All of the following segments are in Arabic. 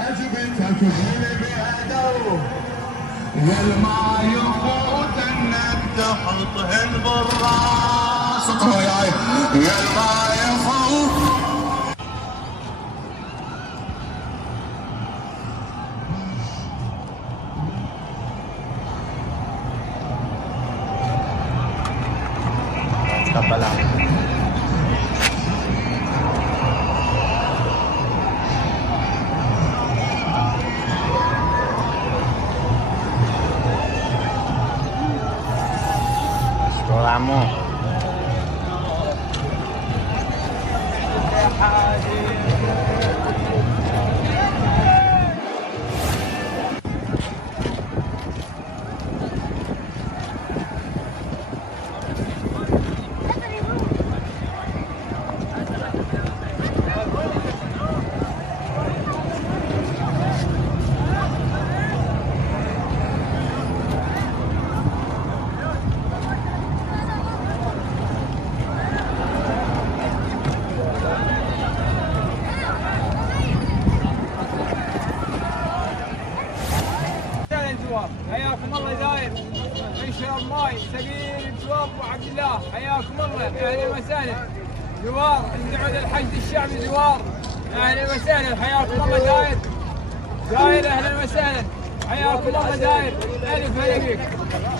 عجبتك اللي بهدوه والما يفوت انك تحطهن بالراس والما يفوت. Vamos. حياكم الله داير نشرب ماي سبيل الجواب وعبد الله حياكم الله اهلا وسهلا زوار السعود الحشد الشعبي زوار اهلا وسهلا حياكم الله داير اهلا وسهلا حياكم الله داير الف هلا بك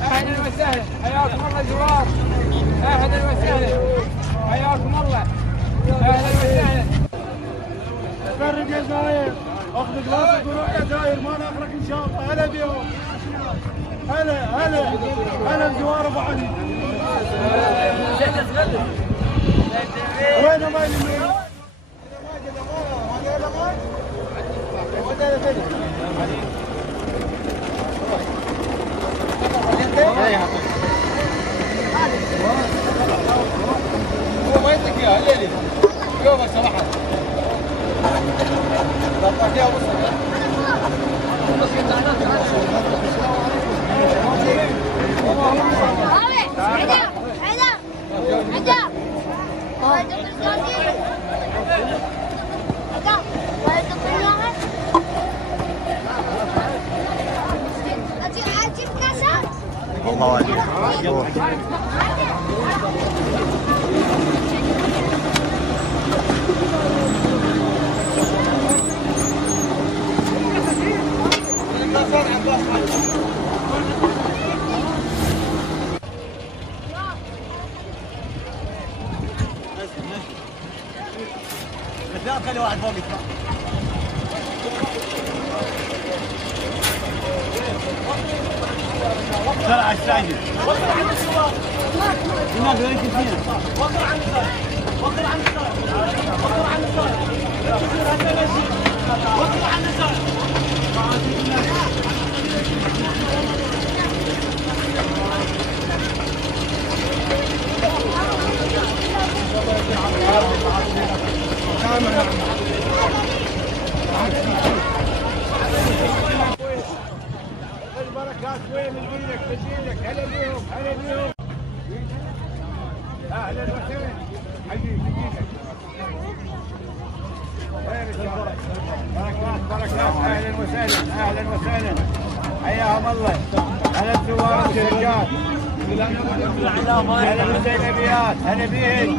اهلا وسهلا حياكم الله زوار اهلا وسهلا حياكم الله اهلا وسهلا فرق يا زاير اخذ جلاسك وروح يا زاير ما ناخرك ان شاء الله. هلا بيهم هلا بزوار ابو علي وين ماي اليمين؟ هو ما يعطيك اياها الليلي يومك صراحه تعطيها الله عليك. لا خلي واحد فوق يطلع. طلع الساجد. وقف عن السواق. الناس وين كثير. وقف عن السواق. وقف عن السواق. وقف عن السواق. وقف عن السواق. البركات وين من هلا بيهم اهلا وسهلا حبيبي بركات اهلا وسهلا حياهم الله. هلا بزوار الرجال هلا بالزينبيات هلا بيهم